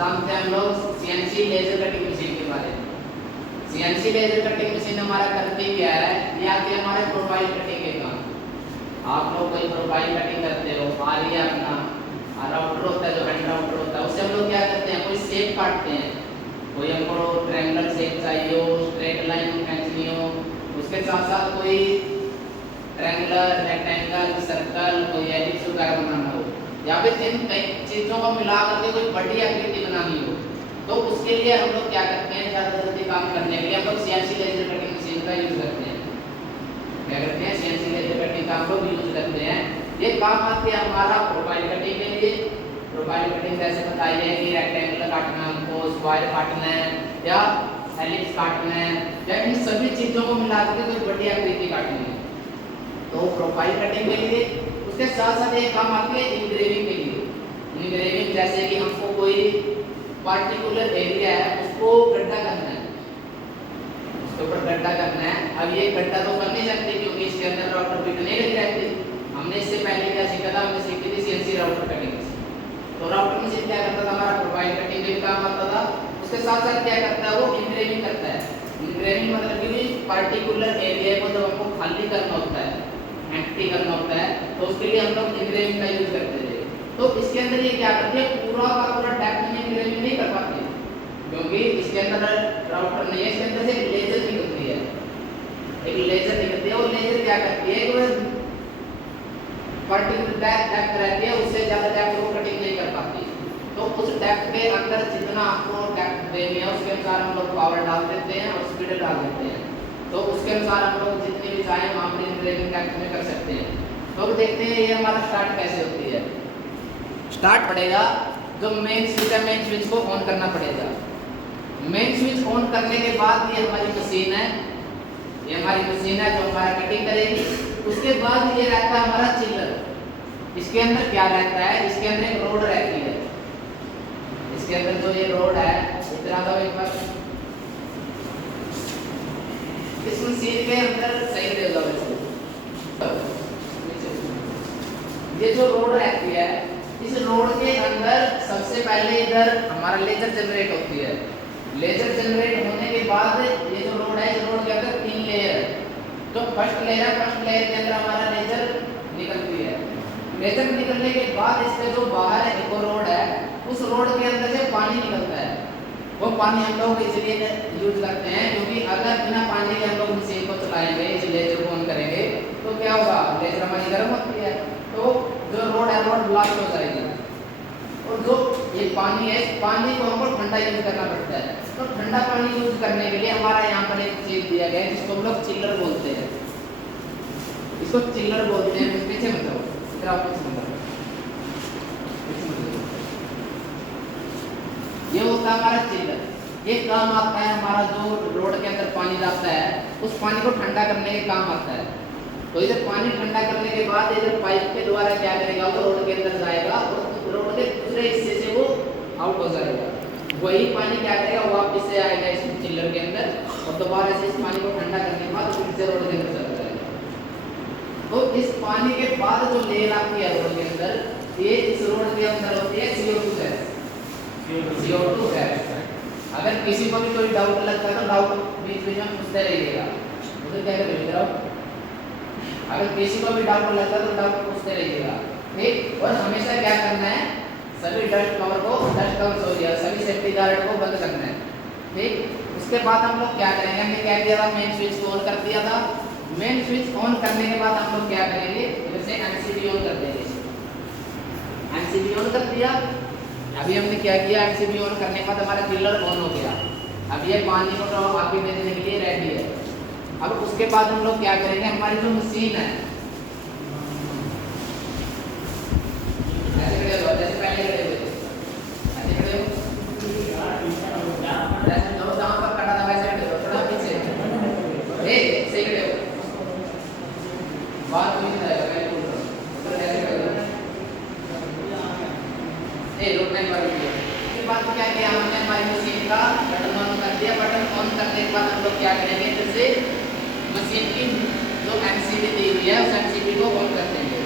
जानते हैं हम लोग सीएनसी लेजर कटिंग मशीन के बारे में। सीएनसी लेजर कटिंग मशीन हमारा करती क्या है, ये आती है हमारे प्रोफाइल कटिंग के काम। आप लोग कोई प्रोफाइल कटिंग करते हो, आ रही है अपना राउटर होता है, जो हैंड राउटर होता है, उससे हम लोग क्या करते हैं, कोई शेप काटते हैं, कोई हमको ट्रायंगल शेप चाहिए हो, स्ट्रेट लाइन खींचनी हो, उसके साथ साथ कोई ट्रायंगल, रेक्टेंगल, सर्कल, कोई एलिप्स वगैरह बनाना हो, या फिर इन कई चीजों को मिला करके कोई बड़ी आकृति बनानी हो, तो उसके लिए हम लोग क्या करते हैं, ज़्यादा जल्दी काम करने के लिए हम लोग सीएनसी लेजर कटिंग मशीन का यूज करते हैं। क्या करते हैं, सीएनसी लेजर कटिंग का हम लोग यूज करते हैं। ये काम आती है हमारा प्रोफाइल कटिंग के लिए। प्रोफाइल कटिंग कैसे बताई है कि रेक्टेंगल काटना है हमको, स्क्वायर काटना है, या एलिप्स काटना है, या इन सभी चीजों को मिला के कोई बड़ी आकृति काटनी है, तो प्रोफाइल कटिंग के लिए। उसके साथ साथ ये काम आती है इंग्रेविंग के लिए। इंग्रेविंग जैसे कि हमको कोई पार्टिकुलर एरिया है, उसको गड्ढा करना है, उसके ऊपर गड्ढा करना है। अब ये गड्ढा तो कर नहीं सकते क्योंकि इसके अंदर राउटर फिट नहीं लगी रहती। हमने इससे पहले क्या सीखा था, हमने सीखी थी सीएनसी राउटर कटिंग। तो राउटर मशीन क्या करता था, हमारा प्रोफाइल कटिंग का काम आता था। उसके साथ साथ क्या करता है, वो इंग्रेविंग करता है। इंग्रेविंग मतलब कि पार्टिकुलर एरिया को जब हमको खाली करना होता है, एम्प्टी करना होता है, तो उसके लिए हम लोग इंग्रेविंग का यूज करते थे। तो इसके अंदर ये क्या करती है, पूरा का पूरा डेप्थ में इंग्रेविंग नहीं कर पाती क्योंकि इसके अंदर राउटर नहीं है, इसके अंदर से एक लेजर निकलती है, एक लेजर निकलती है। और लेजर क्या करती है, एक पर्टिकुलर डेप्थ रहती है, उससे ज़्यादा डेप्थ वो कटिंग नहीं कर पाती। तो उस डेप्थ के अंदर जितना आपको डेप्थ देनी है उसके अनुसार हम लोग पावर डाल देते हैं और स्पीड डाल देते हैं। तो उसके अनुसार हम लोग जितनी भी चाहें वहाँ पर इंग्रेविंग डेप्थ में कर सकते हैं। तो अब देखते हैं ये हमारा स्टार्ट कैसे होती है। स्टार्ट पड़ेगा, जो मेन स्विच है, मेन स्विच को ऑन करना पड़ेगा। मेन स्विच ऑन करने के बाद ये हमारी मशीन है, ये हमारी मशीन है जो हमारा कटिंग करेगी। उसके बाद ये रहता है हमारा चिल्लर। इसके अंदर क्या रहता है, इसके अंदर एक रोड रहती है। इसके अंदर जो ये रोड है, इधर आ जाओ एक बार, इस मशीन के अंदर सही दे दो इसको। ये जो रोड रहती है, इस रोड के अंदर सबसे पहले इधर हमारा लेजर जनरेट होती है। लेजर जनरेट होने के बाद ये जो रोड है, इस रोड के अंदर 3 लेयर है। तो फर्स्ट लेयर है, फर्स्ट लेयर के अंदर हमारा लेजर निकलती है। लेजर निकलने के बाद इसके जो बाहर एक और रोड है, उस रोड के अंदर से पानी निकलता है। वो पानी हम लोग इसलिए यूज करते हैं क्योंकि अगर बिना पानी के हम लोग मशीन को चलाएंगे, इस लेजर को ऑन करेंगे, तो क्या होगा, लेजर हमारी गर्म होती है, तो जो रोड है रोड ब्लास्ट हो जाएगी। और जो ये पानी है, इस पानी को हमको ठंडा यूज करना पड़ता है। तो ठंडा पानी यूज करने के लिए हमारा यहाँ पर एक चीज दिया गया है जिसको हम लोग चिल्लर बोलते हैं। इसको चिल्लर बोलते हैं। पीछे बताओ, इधर आओ, पीछे बताओ। ये होता है हमारा चिल्लर। ये काम आता है हमारा, जो रोड के अंदर पानी जाता है उस पानी को ठंडा करने के काम आता है। तो इधर पानी ठंडा करने के बाद इधर पाइप के द्वारा क्या करेगा, वो रोड के अंदर जाएगा और रोड के दूसरे हिस्से से वो आउट हो जाएगा। वही पानी क्या करेगा, वापस से आएगा इस चिल्लर के अंदर और दोबारा से इस पानी को ठंडा करने के बाद फिर से रोड के अंदर चला जाएगा। तो इस पानी के बाद जो लेयर आती है रोड के अंदर, ये इस रोड के अंदर होती है CO2 गैस। CO2 gas. अगर किसी को भी कोई डाउट लगता है तो डाउट बीच बीच में पूछते रहिएगा, मुझे क्या करेगा, अगर किसी को भी डाउट लगता है तो डाउट पूछते रहिएगा, ठीक। और हमेशा क्या करना है, सभी डस्ट कवर सभी सेफ्टी गार्ड को बंद करना है, ठीक। उसके बाद हम लोग क्या करेंगे, हमने क्या किया था, मेन स्विच को ऑन कर दिया था। मेन स्विच ऑन करने के बाद हम लोग क्या करेंगे, इधर से MCB ऑन कर देंगे। MCB ऑन कर दिया। अभी हमने क्या किया, MCB ऑन करने के बाद हमारा चिल्लर ऑन हो गया। अब ये पानी को तो आगे देने के लिए रेडी है। अब उसके बाद हम लोग क्या करेंगे, हमारी जो मशीन है, ऐसे खड़े हो, जैसे पहले खड़े हुए, ऐसे खड़े हो, जैसे जो जहाँ पर खड़ा था वैसे खड़े हो, थोड़ा पीछे, सही खड़े हो, बात नहीं जाएगा, मैं बोल रहा हूँ, तो ऐसे खड़े हो, रुकने की बात है। उसके बाद क्या किया हमने, हमारी मशीन का बटन ऑन कर दिया। बटन ऑन करने के बाद हम लोग क्या करेंगे, जैसे मशीन की जो MCB दी हुई है उस MCB को ऑन कर देंगे।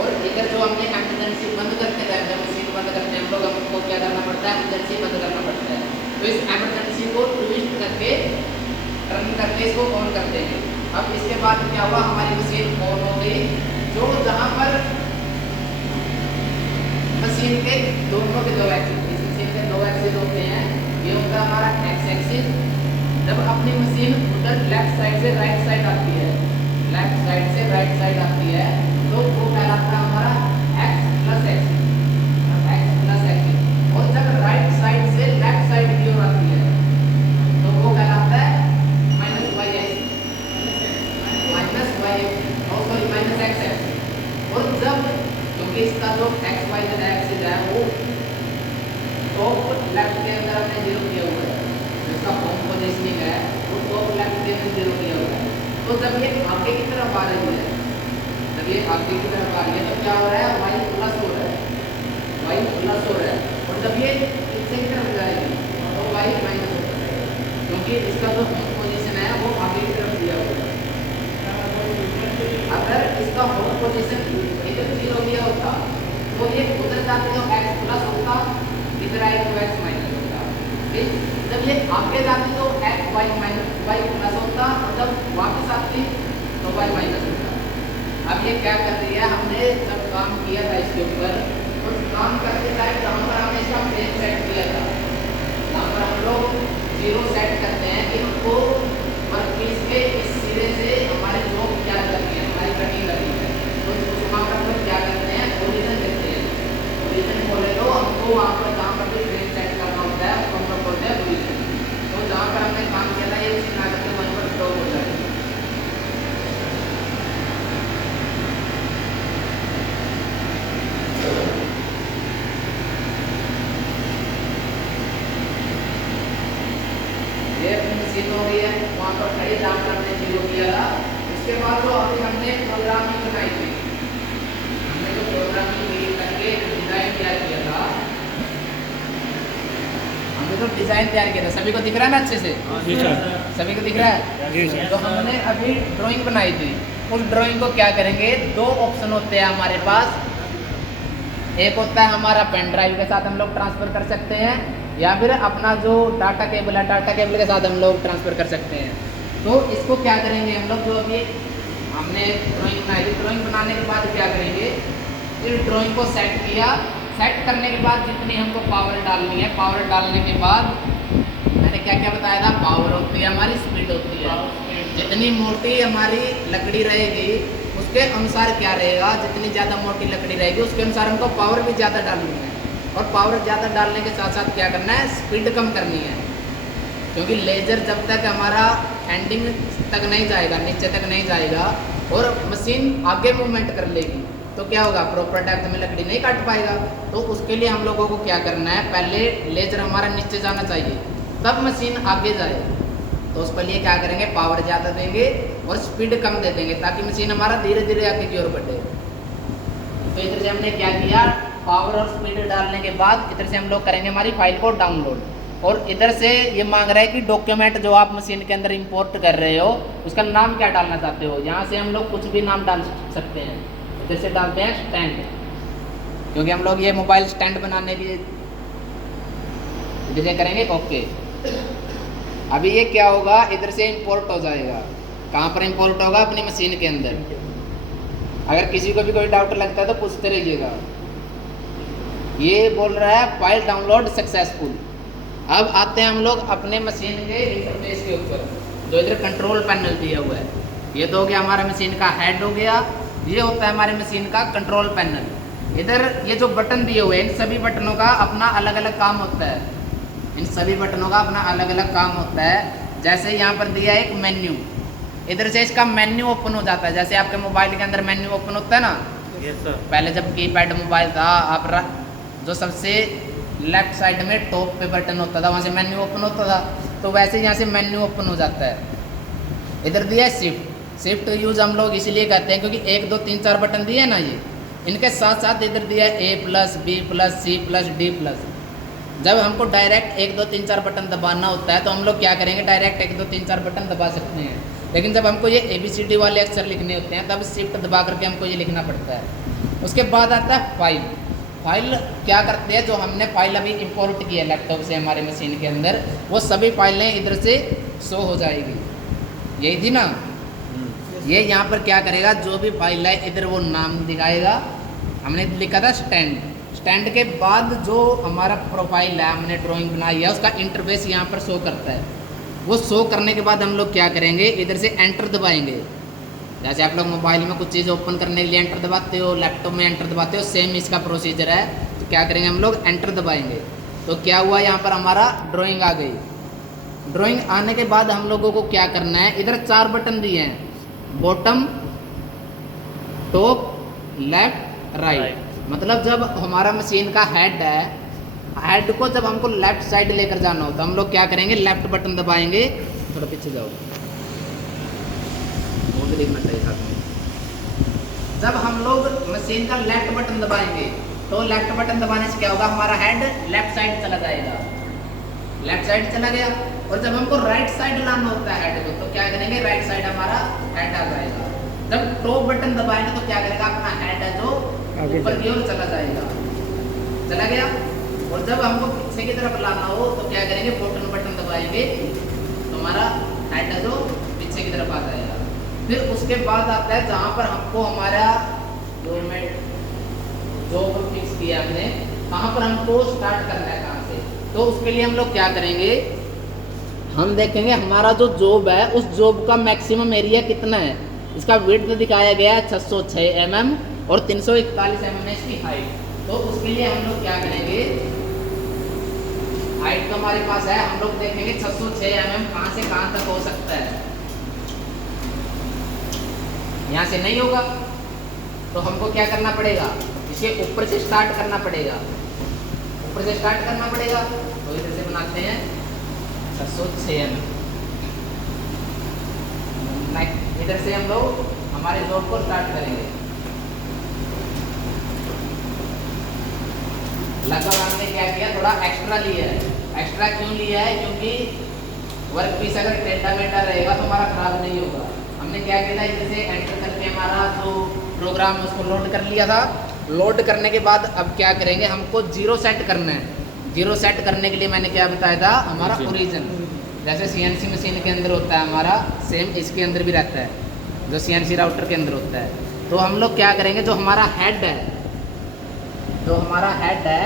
और इधर जो हमने एमरजेंसी बंद करते हैं, जब मशीन बंद करते हैं हम लोग, हमको क्या करना पड़ता है, एमरजेंसी बंद करना पड़ता है। तो इस एमरजेंसी को ट्विस्ट करके टर्न करके इसको ऑन करते हैं। अब इसके बाद क्या हुआ, हमारी मशीन ऑन हो गई। जो जहाँ पर मशीन के दोनों के दो एक्सिस, इस मशीन के दो एक्सिस होते हैं, ये होता है हमारा एक्स एक्सिस। जब अपनी मशीन उधर लेफ्ट साइड से राइट साइड आती है, लेफ्ट साइड से राइट साइड आती है, तो वो कहलाता है हमारा x plus axis, x plus axis. और जब राइट साइड से लेफ्ट साइड की ओर आती है तो वो कहलाता है minus Y axis, minus Y और सॉरी माइनस एक्स एक्सिस। और जब क्योंकि इसका जो एक्स वाई एक्सिस है वो टॉप लेफ्ट के अंदर हमने जीरो किया हुआ है, इसका होम पोजीशनिंग है वो टॉप लेफ्ट के अंदर जीरो किया हुआ है। तो जब ये आगे की तरफ आ रही है, जब ये आगे की तरफ आ रही है तो क्या हो रहा है, y प्लस हो रहा है, y प्लस हो रहा है। और जब ये पीछे की तरफ जाएगी तो y माइनस हो रहा है, क्योंकि इसका जो होम पोजीशन है वो आगे की तरफ दिया हुआ है। अगर इसका होम पोजीशन इधर जीरो दिया होता तो ये उधर जाके जो x प्लस होता, इधर आए तो x माइनस होता। ठीक, जब ये आगे जाती तो x y minus y plus होता, और जब वापस आती तो y माइनस होता। अब ये क्या कर रही है, हमने जब काम किया था इसके ऊपर, तो काम करते टाइम जहाँ पर हमने इसका प्लेन सेट किया था, जहाँ पर हम लोग जीरो सेट करते हैं कि हमको वर्कपीस के इस सिरे से हमारे जो क्या करनी है, हमारी कटिंग करनी है, तो वहाँ पर हम लोग क्या करते हैं, ओरिजिन देते हैं। ओरिजिन बोले तो हमको वहाँ पर जहाँ पर भी प्लेन सेट करना होता है उसको हम लोग बोलते हैं ओरिजिन। तो जहाँ पर हमने काम किया था ये मशीन आकर के वहीं पर स्टॉप हो जाएगी। ये मशीन हो गई है, वहाँ पर खड़ी जहाँ पर हमने जीरो किया था। उसके बाद जो अभी हमने प्रोग्रामिंग बनाई थी, हमने जो प्रोग्रामिंग करके डिजाइन तैयार किया था, हमने जो डिजाइन तैयार किया था, सभी को दिख रहा है ना अच्छे से? सभी को दिख रहा है? तो हमने अभी ड्राइंग बनाई थी, उस ड्राइंग को क्या करेंगे, दो ऑप्शन होते हैं हमारे पास। एक होता है हमारा पेन ड्राइव के साथ हम लोग ट्रांसफर कर सकते हैं, या फिर अपना जो डाटा केबल है, डाटा केबल के साथ हम लोग ट्रांसफर कर सकते हैं। तो इसको क्या करेंगे हम लोग, जो अभी हमने ड्राइंग बनाई थी, ड्राइंग बनाने के बाद क्या करेंगे, इस ड्राइंग को सेट किया। सेट करने के बाद जितनी हमको पावर डालनी है, पावर डालने के बाद मैंने क्या क्या बताया था, पावर होती है हमारी, स्पीड होती है। जितनी मोटी हमारी लकड़ी रहेगी उसके अनुसार क्या रहेगा, जितनी ज़्यादा मोटी लकड़ी रहेगी उसके अनुसार हमको पावर भी ज़्यादा डालनी है। और पावर ज़्यादा डालने के साथ साथ क्या करना है, स्पीड कम करनी है। क्योंकि लेज़र जब तक हमारा एंडिंग तक नहीं जाएगा, नीचे तक नहीं जाएगा और मशीन आगे मूवमेंट कर लेगी तो क्या होगा, प्रॉपर डेप्थ में लकड़ी नहीं काट पाएगा। तो उसके लिए हम लोगों को क्या करना है, पहले लेज़र हमारा नीचे जाना चाहिए तब मशीन आगे जाए। तो उसके लिए क्या करेंगे, पावर ज़्यादा देंगे और स्पीड कम दे देंगे ताकि मशीन हमारा धीरे धीरे आगे की ओर बढ़े। तो इधर से हमने क्या किया, पावर और स्पीड डालने के बाद इधर से हम लोग करेंगे हमारी फाइल को डाउनलोड। और इधर से ये मांग रहा है कि डॉक्यूमेंट जो आप मशीन के अंदर इंपोर्ट कर रहे हो उसका नाम क्या डालना चाहते हो। यहाँ से हम लोग कुछ भी नाम डाल सकते हैं। इधर से डालते हैं स्टैंड, क्योंकि हम लोग ये मोबाइल स्टैंड बनाने के लिए इधर से करेंगे ओके। अभी ये क्या होगा, इधर से इंपोर्ट हो जाएगा। कहाँ पर इंपोर्ट होगा, अपनी मशीन के अंदर। अगर किसी को भी कोई डाउट लगता है तो पूछते रहिएगा। ये बोल रहा है फाइल डाउनलोड सक्सेसफुल। अब आते हैं हम लोग अपने मशीन के इंटरफेस के ऊपर, जो इधर कंट्रोल पैनल दिया हुआ है। ये तो हो गया हमारा मशीन का हेड हो गया, ये होता है हमारे मशीन का कंट्रोल पैनल। इधर ये जो बटन दिए हुए हैं, इन सभी बटनों का अपना अलग अलग काम होता है। इन सभी बटनों का अपना अलग अलग काम होता है। जैसे यहाँ पर दिया है एक मेन्यू, इधर से इसका मेन्यू ओपन हो जाता है। जैसे आपके मोबाइल के अंदर मेन्यू ओपन होता है ना, पहले जब कीपैड मोबाइल था, आप जो सबसे लेफ्ट साइड में टॉप पे बटन होता था वहाँ से मेन्यू ओपन होता था, तो वैसे यहाँ से मेन्यू ओपन हो जाता है। इधर दिया है शिफ्ट। शिफ्ट यूज़ हम लोग इसलिए कहते हैं क्योंकि 1 2 3 4 बटन दिए ना, ये इनके साथ साथ इधर दिया है A+, B+, C+, D+। जब हमको डायरेक्ट 1 2 3 4 बटन दबाना होता है तो हम लोग क्या करेंगे, डायरेक्ट 1 2 3 4 बटन दबा सकते हैं। लेकिन जब हमको ये ABCD वाले अक्षर लिखने होते हैं तब शिफ्ट दबा करके हमको ये लिखना पड़ता है। उसके बाद आता है फाइल। फाइल क्या करते हैं, जो हमने फाइल अभी इंपोर्ट की है लैपटॉप से हमारे मशीन के अंदर, वो सभी फाइलें इधर से शो हो जाएगी। यही थी ना, ये यहाँ पर क्या करेगा, जो भी फाइल है इधर वो नाम दिखाएगा। हमने लिखा था स्टैंड, स्टैंड के बाद जो हमारा प्रोफाइल है हमने ड्राइंग बनाई है उसका इंटरफेस यहाँ पर शो करता है। वो शो करने के बाद हम लोग क्या करेंगे, इधर से एंटर दबाएंगे। जैसे आप लोग मोबाइल में कुछ चीज़ ओपन करने के लिए एंटर दबाते हो, लैपटॉप में एंटर दबाते हो, सेम इसका प्रोसीजर है। तो क्या करेंगे हम लोग, एंटर दबाएंगे। तो क्या हुआ, यहाँ पर हमारा ड्राइंग आ गई। ड्राइंग आने के बाद हम लोगों को क्या करना है, इधर 4 बटन दिए हैं, बॉटम, टॉप, लेफ्ट, राइट। मतलब जब हमारा मशीन का हेड है, हेड को जब हमको लेफ्ट साइड लेकर जाना हो तो हम लोग क्या करेंगे, लेफ्ट बटन दबाएंगे। थोड़ा पीछे जाओ, वो भी देखना चाहिए साथ में। जब हम लोग मशीन का लेफ्ट बटन दबाएंगे तो लेफ्ट बटन दबाने से क्या होगा, हमारा हेड लेफ्ट साइड चला जाएगा, लेफ्ट साइड चला गया। और जब हमको राइट साइड लाना होता है हेड को, तो क्या करेंगे, राइट साइड हमारा हेड आ जाएगा। जब टॉप बटन दबाएंगे तो क्या करेगा, अपना हेड है जो ऊपर की ओर चला जाएगा, चला गया। और जब हमको पीछे की तरफ लाना हो तो क्या करेंगे, बॉटम बटन दबाएंगे तो हमारा हेड है जो पीछे की तरफ आ जाएगा। फिर उसके बाद आता है जहाँ पर हमको हमारा जो फिक्स किया हमने, कहाँ पर हमको स्टार्ट करना है, कहाँ से। तो उसके लिए हम लोग क्या करेंगे, हम देखेंगे हमारा जो जॉब है उस जॉब का मैक्सिमम एरिया कितना है। इसका विड्थ दिखाया गया है 606 mm और 341 mm है इसकी हाइट। तो उसके लिए हम लोग क्या करेंगे, हाइट तो हमारे पास है, हम लोग देखेंगे 606 mm कहाँ से कहाँ तक हो सकता है। यहाँ से नहीं होगा तो हमको क्या करना पड़ेगा, इसे ऊपर से स्टार्ट करना पड़ेगा, ऊपर से स्टार्ट करना पड़ेगा। तो इधर से बनाते हैं 606 mm। इधर से हम लोग हमारे जॉब को स्टार्ट करेंगे। लगभग हमने क्या किया, थोड़ा एक्स्ट्रा लिया है। एक्स्ट्रा क्यों लिया है, क्योंकि वर्क पीस अगर टेढ़ा मेढ़ा रहेगा तो हमारा खराब नहीं होगा। हमने क्या किया था, इधर से एंटर करके हमारा जो प्रोग्राम उसको लोड कर लिया था। लोड करने के बाद अब क्या करेंगे, हमको 0 सेट करना है। 0 सेट करने के लिए मैंने क्या बताया था, हमारा ओरिजिन, जैसे CNC मशीन के अंदर होता है हमारा, सेम इसके अंदर भी रहता है, जो CNC राउटर के अंदर होता है। तो हम लोग क्या करेंगे, जो हमारा हेड है, जो हमारा हेड है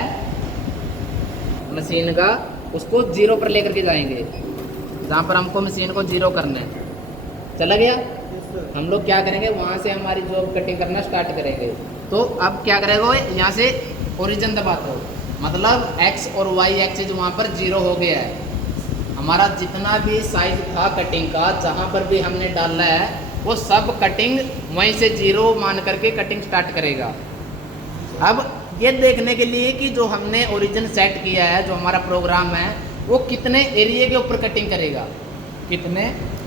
मशीन का, उसको 0 पर लेकर के जाएंगे, जहाँ पर हमको मशीन को 0 करना है। चला गया। हम लोग क्या करेंगे, वहाँ से हमारी जॉब कटिंग करना स्टार्ट करेंगे। तो अब क्या करेगा, यहाँ से ओरिजिन दबाते हो, मतलब X और Y एक्सिस वहाँ पर 0 हो गया है। हमारा जितना भी साइज था कटिंग का, जहाँ पर भी हमने डाला है वो सब कटिंग वहीं से 0 मान करके कटिंग स्टार्ट करेगा। अब ये देखने के लिए कि जो हमने ओरिजिन सेट किया है, जो हमारा प्रोग्राम है, वो कितने एरिया के ऊपर कटिंग करेगा, कितने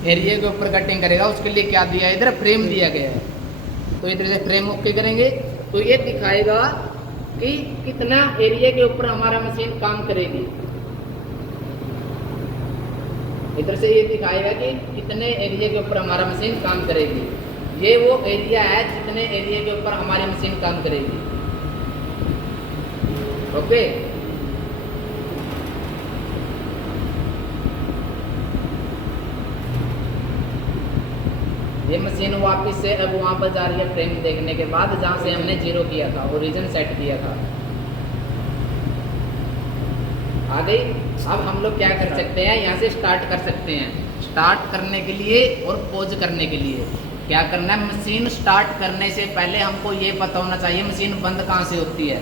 एरिया के ऊपर कटिंग करेगा, उसके लिए क्या दिया है, इधर फ्रेम दिया गया है। तो इधर से फ्रेम ओके करेंगे तो ये दिखाएगा कि कितना एरिया के ऊपर हमारा मशीन काम करेगी। इधर से ये दिखाएगा कि कितने एरिया के ऊपर हमारा मशीन काम करेगी। ये वो एरिया है जितने एरिया के ऊपर हमारी मशीन काम करेगी। ओके, ये मशीन वापस से अब वहाँ पर जा रही है फ्रेम देखने के बाद, जहाँ से हमने 0 किया था, ओरिजिन सेट किया था। आ गई। अब हम लोग क्या कर सकते हैं, यहाँ से स्टार्ट कर सकते हैं। स्टार्ट करने के लिए और पॉज करने के लिए क्या करना है, मशीन स्टार्ट करने से पहले हमको ये पता होना चाहिए मशीन बंद कहाँ से होती है।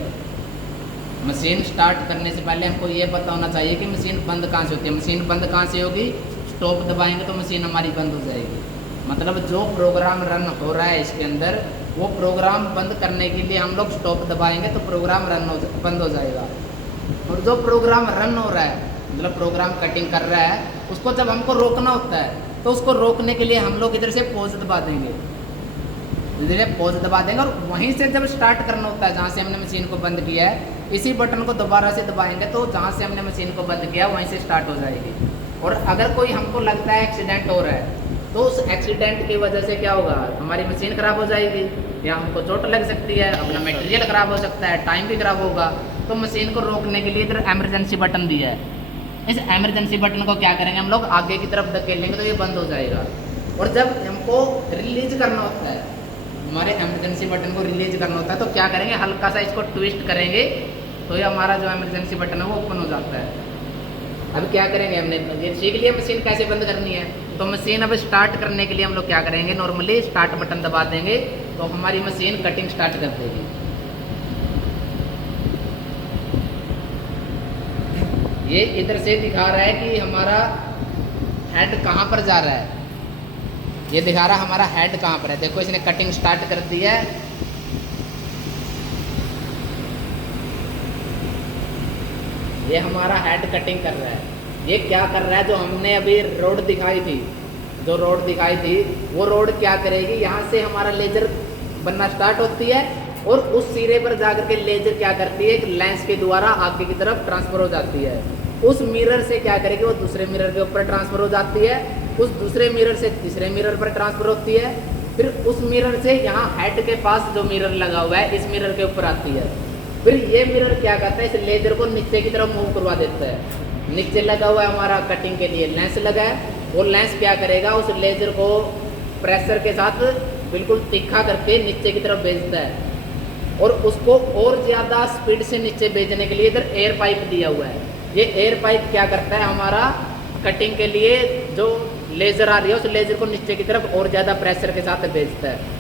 मशीन स्टार्ट करने से पहले हमको ये पता होना चाहिए कि मशीन बंद कहाँ से होती है। मशीन बंद कहाँ से होगी, स्टॉप दबाएंगे तो मशीन हमारी बंद हो जाएगी। मतलब जो प्रोग्राम रन हो रहा है इसके अंदर, वो प्रोग्राम बंद करने के लिए हम लोग स्टॉप दबाएंगे तो प्रोग्राम बंद हो जाएगा। और जो प्रोग्राम रन हो रहा है, मतलब प्रोग्राम कटिंग कर रहा है, उसको जब हमको रोकना होता है तो उसको रोकने के लिए हम लोग इधर से पॉज दबा देंगे, इधर से पॉज दबा देंगे। और वहीं से जब स्टार्ट करना होता है, जहाँ से हमने मशीन को बंद किया है, इसी बटन को दोबारा से दबाएंगे तो जहाँ से हमने मशीन को बंद किया वहीं से स्टार्ट हो जाएगी। और अगर कोई हमको लगता है एक्सीडेंट हो रहा है, तो उस एक्सीडेंट की वजह से क्या होगा, हमारी मशीन ख़राब हो जाएगी या हमको चोट लग सकती है, अपना मटेरियल ख़राब हो सकता है, टाइम भी ख़राब होगा। तो मशीन को रोकने के लिए इधर एमरजेंसी बटन दिया है। इस एमरजेंसी बटन को क्या करेंगे हम लोग, आगे की तरफ धकेलेंगे तो ये बंद हो जाएगा। और जब हमको रिलीज करना होता है, हमारे एमरजेंसी बटन को रिलीज करना होता है, तो क्या करेंगे, हल्का सा इसको ट्विस्ट करेंगे तो ये हमारा जो एमरजेंसी बटन है वो ओपन हो जाता है। अब क्या करेंगे, हमने ये सीख लिया मशीन कैसे बंद करनी है। तो मशीन अब स्टार्ट करने के लिए हम लोग क्या करेंगे, नॉर्मली स्टार्ट बटन दबा देंगे तो हमारी मशीन कटिंग स्टार्ट कर देगी। ये इधर से दिखा रहा है कि हमारा हेड कहाँ पर जा रहा है, ये दिखा रहा है हमारा हेड कहाँ पर है। देखो इसने कटिंग स्टार्ट कर दी है। ये हमारा हेड कटिंग कर रहा है। ये क्या कर रहा है, जो हमने अभी रोड दिखाई थी, जो रोड दिखाई थी वो रोड क्या करेगी, यहाँ से हमारा लेजर बनना स्टार्ट होती है और उस सिरे पर जाकर के लेजर क्या करती है, एक लेंस के द्वारा आगे की तरफ ट्रांसफर हो जाती है। उस मिरर से क्या करेगी, वो दूसरे मिरर के ऊपर ट्रांसफर हो जाती है, उस दूसरे मिरर से तीसरे मिरर पर ट्रांसफर होती है, फिर उस मिरर से यहाँ हेड के पास जो मिरर लगा हुआ है इस मिरर के ऊपर आती है। फिर ये मिरर क्या करता है, इस लेजर को नीचे की तरफ मूव करवा देता है। नीचे लगा हुआ है हमारा कटिंग के लिए लेंस लगा है, वो लेंस क्या करेगा, उस लेजर को प्रेशर के साथ बिल्कुल तीखा करके नीचे की तरफ भेजता है और उसको और ज़्यादा स्पीड से नीचे भेजने के लिए इधर एयर पाइप दिया हुआ है। ये एयर पाइप क्या करता है, हमारा कटिंग के लिए जो लेज़र आ रही है उस लेज़र को नीचे की तरफ और ज़्यादा प्रेशर के साथ भेजता है।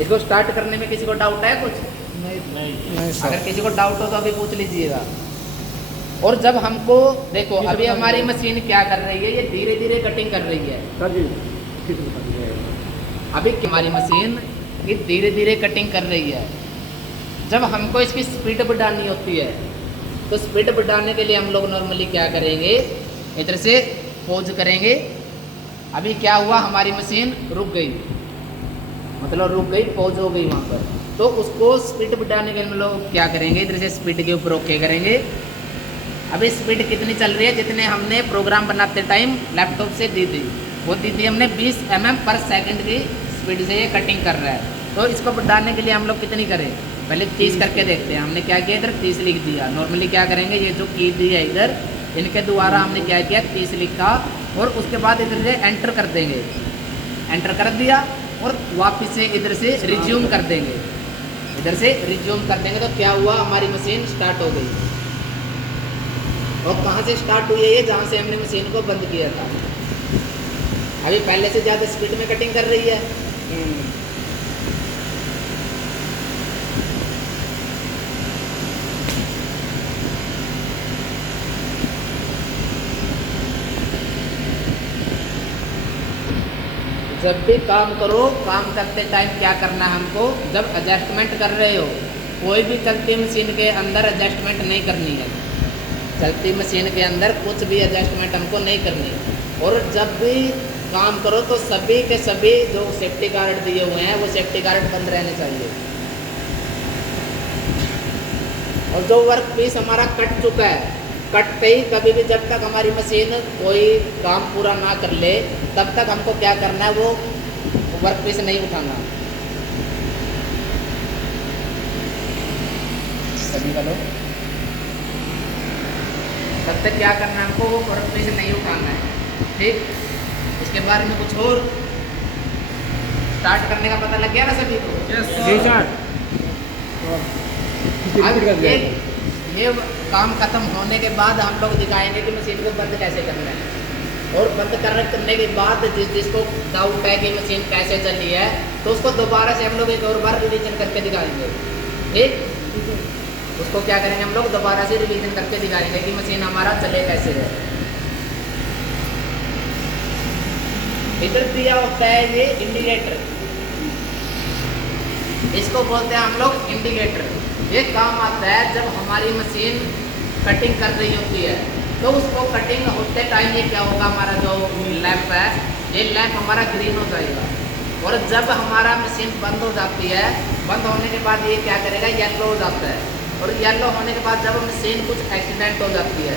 इसको स्टार्ट करने में किसी को डाउट है कुछ? नहीं सर। अगर किसी को डाउट हो तो अभी पूछ लीजिएगा। और जब हमको देखो अभी हमारी मशीन क्या कर रही है, ये धीरे धीरे कटिंग कर रही है। अभी हमारी मशीन ये धीरे धीरे कटिंग कर रही है। जब हमको इसकी स्पीड बढ़ानी होती है तो स्पीड बढ़ाने के लिए हम लोग नॉर्मली क्या करेंगे, इधर से पॉज करेंगे। अभी क्या हुआ, हमारी मशीन रुक गई, मतलब रुक गई, पॉज हो गई वहाँ पर। तो उसको स्पीड बढ़ाने के लिए हम लोग क्या करेंगे, इधर से स्पीड के ऊपर ओके करेंगे। अभी स्पीड कितनी चल रही है, जितने हमने प्रोग्राम बनाते टाइम लैपटॉप से दी थी वो दी थी हमने 20 mm पर सेकंड की स्पीड से ये कटिंग कर रहा है। तो इसको बढ़ाने के लिए हम लोग कितनी करें, पहले 30 करके देखते हैं। हमने क्या किया, इधर 30 लिख दिया। नॉर्मली क्या करेंगे, ये जो की दी है इधर इनके द्वारा हमने क्या किया, 30 लिखा और उसके बाद इधर से एंटर कर देंगे। एंटर कर दिया और वापस से इधर से रिज्यूम कर देंगे। इधर से रिज्यूम कर देंगे तो क्या हुआ, हमारी मशीन स्टार्ट हो गई। और कहाँ से स्टार्ट हुई है ये, जहाँ से हमने मशीन को बंद किया था। अभी पहले से ज़्यादा स्पीड में कटिंग कर रही है। जब भी काम करो, काम करते टाइम क्या करना है हमको, जब एडजस्टमेंट कर रहे हो कोई भी चलती मशीन के अंदर एडजस्टमेंट नहीं करनी है। चलती मशीन के अंदर कुछ भी एडजस्टमेंट हमको नहीं करनी। और जब भी काम करो तो सभी के सभी जो सेफ्टी गार्ड दिए हुए हैं वो सेफ्टी गार्ड बंद रहने चाहिए। और जो वर्क पीस हमारा कट चुका है, कटते ही कभी भी जब तक हमारी मशीन कोई काम पूरा ना कर ले तब तक हमको क्या करना है, वो वर्क पीस नहीं उठाना। सभी वालों तब तक क्या करना है हमको, वो वर्क पीस नहीं उठाना है। ठीक, इसके बारे में कुछ और स्टार्ट करने का पता लग गया ना सभी को? अब ये काम खत्म होने के बाद हम लोग दिखाएंगे कि मशीन को बंद कैसे करना है। और बंद करने के बाद जिसको डाउट है कि मशीन कैसे चली है तो उसको दोबारा से हम लोग एक और बार रिवीजन करके दिखाएंगे। ठीक, उसको क्या करेंगे हम लोग, दोबारा से रिवीजन करके दिखाएंगे कि मशीन हमारा चले कैसे है। इधर दिया होता है ये इंडिकेटर, इसको बोलते हैं हम लोग इंडिकेटर। ये काम आता है जब हमारी मशीन कटिंग कर रही होती है तो उसको कटिंग होते टाइम ये क्या होगा, हमारा जो लैंप है ये लैंप हमारा ग्रीन हो जाएगा। और जब हमारा मशीन बंद हो जाती है, बंद होने के बाद ये क्या करेगा, येलो हो जाता है। और येलो होने के बाद जब मशीन कुछ एक्सीडेंट हो जाती है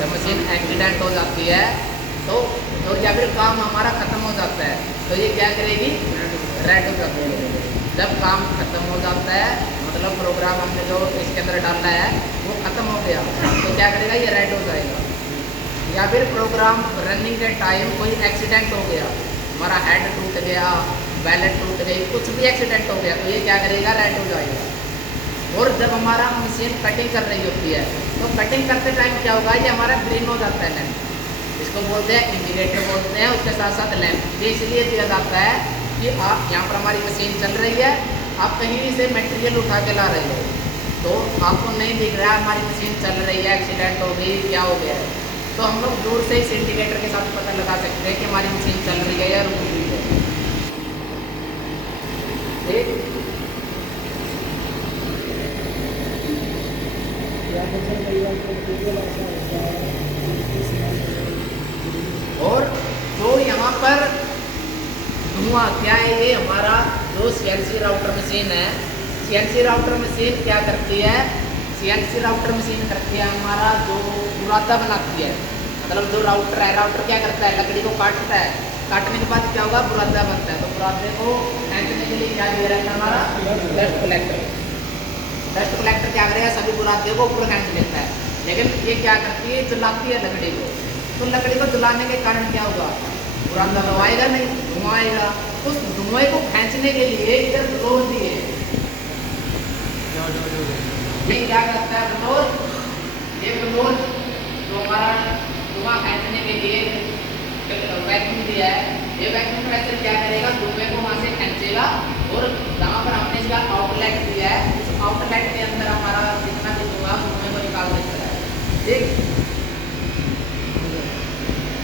जब मशीन एक्सीडेंट हो जाती है तो या फिर काम हमारा ख़त्म हो जाता है तो ये क्या करेगी, रेड हो जाती है। जब काम ख़त्म हो जाता है मतलब प्रोग्राम हमने जो इसके अंदर डालना है वो ख़त्म हो गया तो क्या करेगा, ये रेड हो जाएगा। या फिर प्रोग्राम रनिंग के टाइम कोई एक्सीडेंट हो गया, हमारा हेड टूट गया, बैलेट टूट गई, कुछ भी एक्सीडेंट हो गया तो ये क्या करेगा, रेड हो जाएगा। और जब हमारा मशीन कटिंग कर रही होती है तो कटिंग करते टाइम क्या होगा, ये हमारा ग्रीन हो जाता है लैंप, इसको बोलते हैं इंडिकेटर बोलते हैं, उसके साथ साथ लैंप। ये इसलिए दिया जाता है कि आप यहाँ पर हमारी मशीन चल रही है, आप कहीं भी से मटेरियल उठा के ला रहे हो तो आपको नहीं दिख रहा है हमारी मशीन चल रही है, एक्सीडेंट हो गई, क्या हो गया है, तो हम लोग दूर से इस इंडिकेटर के साथ पता लगा सकते हैं कि हमारी मशीन चल रही है या रुक रही है। ठीक, और जो यहाँ पर धुआं क्या है, ये हमारा जो सीएनसी राउटर मशीन है, सीएनसी राउटर मशीन क्या करती है, सीएनसी राउटर मशीन करती है हमारा जो बुरादा बनाती है, मतलब जो राउटर है, राउटर क्या करता है, लकड़ी को काटता है, काटने के बाद क्या होगा, बुरादा बनता है। तो बुरादे को फेंकने के लिए क्या दिया रहता है हमारा, डस्ट कलेक्टर। डस्ट कलेक्टर क्या करेगा, सभी बुरादे को ऊपर खींच लेता है, लेकिन ये क्या करती है, जलाती है लकड़ी को, तो लकड़ी को जलाने के कारण क्या होगा, बुरादा दबाएगा नहीं, धुआं आएगा। उस धुएं को खींचने के लिए इधर ब्लोर दिए, ये क्या करता है ब्लोर, ये ब्लोर जो हमारा धुआं खींचने के लिए वैक्यूम दिया है, ये वैक्यूम प्रेशर क्या करेगा, धुएं को वहां से खींचेगा और जहाँ पर हमने इसका आउटलेट दिया है उस आउटलेट के अंदर हमारा जितना भी धुआं धुएं को निकाल देता है। ठीक,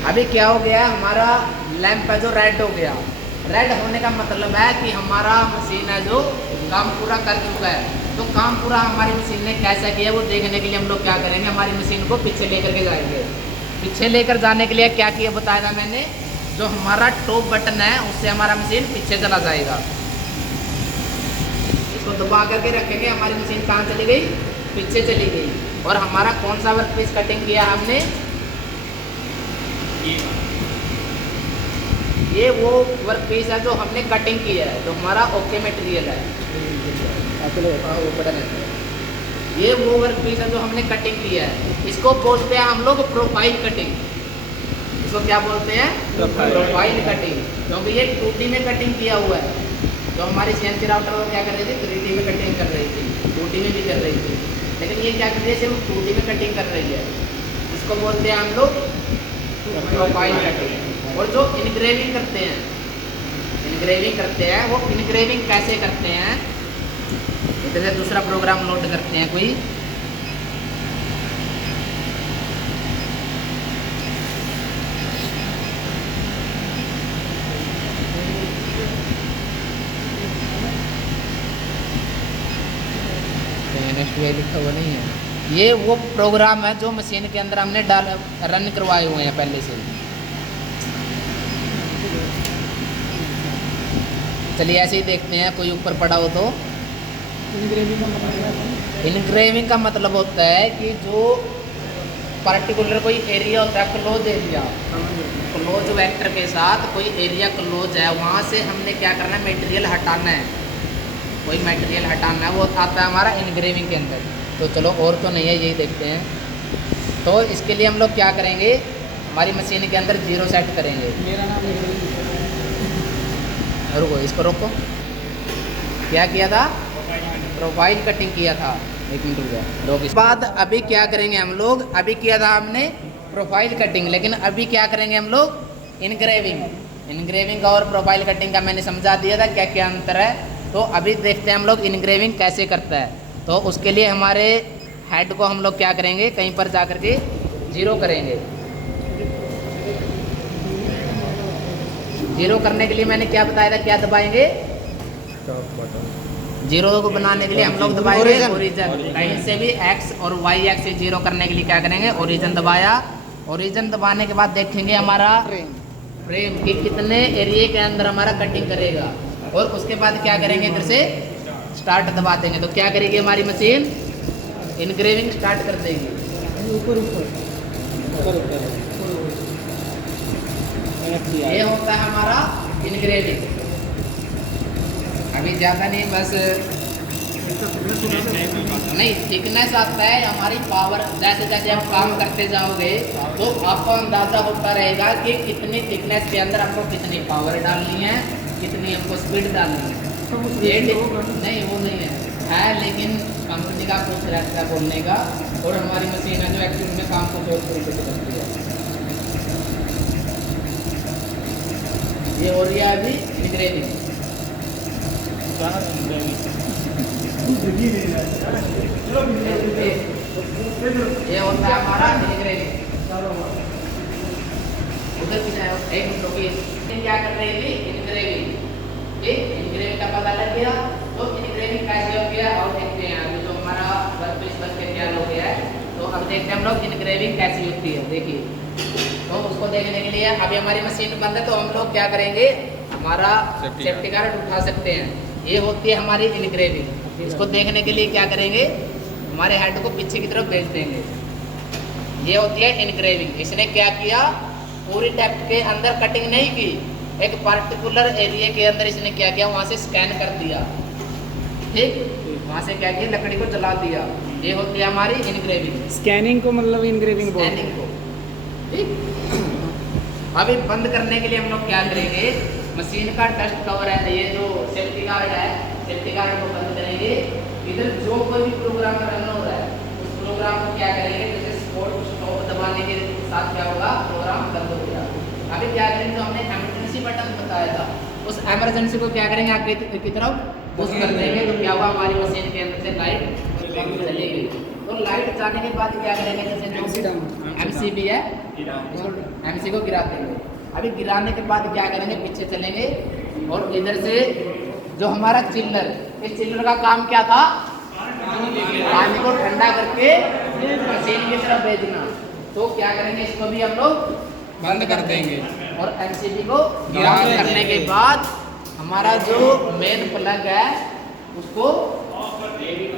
अभी क्या हो गया, हमारा लैंप है जो रेड हो गया। रेड होने का मतलब है कि हमारा मशीन है जो काम पूरा कर चुका है। तो काम पूरा हमारी मशीन ने कैसा किया वो देखने के लिए हम लोग क्या करेंगे, हमारी मशीन को पीछे लेकर के जाएंगे। पीछे लेकर जाने के लिए क्या किया बताया था मैंने, जो हमारा टॉप बटन है उससे हमारा मशीन पीछे चला जाएगा, इसको दबा करके रखेंगे, हमारी मशीन कहाँ चली गई, पीछे चली गई। और हमारा कौन सा वर्क पीस कटिंग किया हमने, ये वो वर्क पीस है जो हमने कटिंग किया है, जो हमारा ओके मटेरियल है, ये वो वर्क पीस है जो हमने कटिंग किया है। इसको बोलते हैं हम लोग प्रोफाइल कटिंग। इसको क्या बोलते हैं, प्रोफाइल कटिंग, क्योंकि ये 2D में कटिंग किया हुआ है। तो हमारी सीएनसी राउटर क्या कर रही थी, 3D में कटिंग कर रही थी, 2D में भी कर रही थी, लेकिन ये क्या कर रही है, सिर्फ 2D में कटिंग कर रही है। इसको बोलते हैं हम लोग प्रोफाइल कटिंग। और जो इनग्रेविंग करते हैं, इनग्रेविंग करते हैं, वो इनग्रेविंग कैसे करते हैं, इधर से दूसरा प्रोग्राम लोड करते हैं कोई, लिखा हुआ नहीं है, ये वो प्रोग्राम है जो मशीन के अंदर हमने रन करवाए हुए हैं पहले से। चलिए ऐसे ही देखते हैं, कोई ऊपर पड़ा हो तो। इनग्रेविंग का मतलब होता है कि जो पर्टिकुलर कोई एरिया होता है, क्लोज एरिया, क्लोज वेक्टर के साथ कोई एरिया क्लोज है, वहाँ से हमने क्या करना है, मटेरियल हटाना है, कोई मटेरियल हटाना है, वो आता है हमारा इनग्रेविंग के अंदर। तो चलो और तो नहीं है, यही देखते हैं। तो इसके लिए हम लोग क्या करेंगे, हमारी मशीन के अंदर 0 सेट करेंगे। मेरा नाम रुको, इसको रोको, क्या किया था, प्रोफाइल कटिंग किया था, एक मिनट रुको, रोक। इस बाद अभी क्या करेंगे हम लोग, अभी किया था हमने प्रोफाइल कटिंग, लेकिन अभी क्या करेंगे हम लोग, इनग्रेविंग। इनग्रेविंग का और प्रोफाइल कटिंग का मैंने समझा दिया था क्या क्या अंतर है। तो अभी देखते हैं हम लोग इनग्रेविंग कैसे करता है। तो उसके लिए हमारे हेड को हम लोग क्या करेंगे, कहीं पर जा कर के 0 करेंगे। 0 करने के लिए मैंने क्या बताया था, क्या दबाएंगे, 0 को बनाने के लिए हम लोग दबाएंगे ओरिजिन। कहीं से भी एक्स और वाई एक्स से 0 करने के लिए क्या करेंगे, ओरिजिन दबाया। ओरिजिन दबाने के बाद देखेंगे हमारा फ्रेम कि कितने एरिया के अंदर हमारा कटिंग करेगा, और उसके बाद क्या करेंगे, इधर से स्टार्ट दबा देंगे। तो क्या करेगी हमारी मशीन, इनग्रेविंग स्टार्ट कर देगी। ऊपर ऊपर ये होता है हमारा इनग्रेविंग। अभी ज़्यादा नहीं, बस नहीं थिकनेस आता है हमारी पावर। जैसे जैसे आप काम करते जाओगे तो आपको अंदाज़ा होता रहेगा कि कितनी थिकनेस के अंदर हमको कितनी पावर डालनी है, कितनी हमको स्पीड डालनी है। ये नहीं, वो नहीं है लेकिन कंपनी का कुछ रहता है बोलने का, और हमारी मशीन है जो एक्चुअल में काम कुछ और तरीके से करती है। ये हो रही है अभी इनग्रेविंग। ये होता है हमारा इनग्रेविंग। उधर की जाए एक मिनट की क्या कर रहे हैं इनग्रेविंग। ठीक, इनग्रेविंग का पता लग गया। तो इनग्रेविंग कैसे हो गया और देखते हैं अभी जो हमारा वर्कपीस बन के तैयार हो गया है। तो अब देखते हैं हम लोग इनग्रेविंग कैसी होती है। देखिए, तो उसको देखने के लिए अभी हमारी मशीन बंद है, तो हम लोग क्या करेंगे, हमारा सेफ्टी गार्ड उठा सकते हैं। ये होती है हमारी इनग्रेविंग। इसको देखने के लिए क्या करेंगे, हमारे हेड को पीछे की तरफ भेज देंगे। ये होती है इनग्रेविंग। इसने क्या किया, पूरी डेप्थ के अंदर कटिंग नहीं की, एक पार्टिकुलर एरिया के अंदर इसने क्या किया, वहाँ से स्कैन कर दिया। ठीक, वहाँ से क्या किया, लकड़ी को जला दिया। ये होती है हमारी इनग्रेविंग। स्कैनिंग को मतलब इनग्रेविंग बोलते हैं। स्कैनिंग को। ठीक, अभी बंद करने के लिए हम लोग क्या करेंगे, मशीन का डस्ट कवर है, ये जो सेफ्टी गार्ड है, सेफ्टी गार्ड को बंद करेंगे। इधर जो कोई भी प्रोग्राम रन हो रहा है उस प्रोग्राम को क्या करेंगे, जैसे स्टॉप दबाने के साथ क्या होगा, प्रोग्राम बंद हो गया। अभी क्या करेंगे, जो हमने इमरजेंसी बटन बताया था उस इमरजेंसी को क्या करेंगे, आगे की तरफ पुश कर देंगे। तो क्या हुआ, हमारी मशीन के अंदर से लाइट चलेगी। तो लाइट जाने के बाद क्या करेंगे, जैसे जो एमसीबी है एमसी को गिरा देंगे। अभी गिराने के बाद क्या करेंगे, पीछे चलेंगे और इधर से जो हमारा चिल्लर, इस चिल्लर का काम क्या था, पानी को ठंडा करके मशीन की तरफ भेजना। तो क्या करेंगे, इसको भी हम लोग बंद कर देंगे और एमसीबी को बंद करने के बाद हमारा जो मेन प्लग है उसको ऑफ कर देंगे।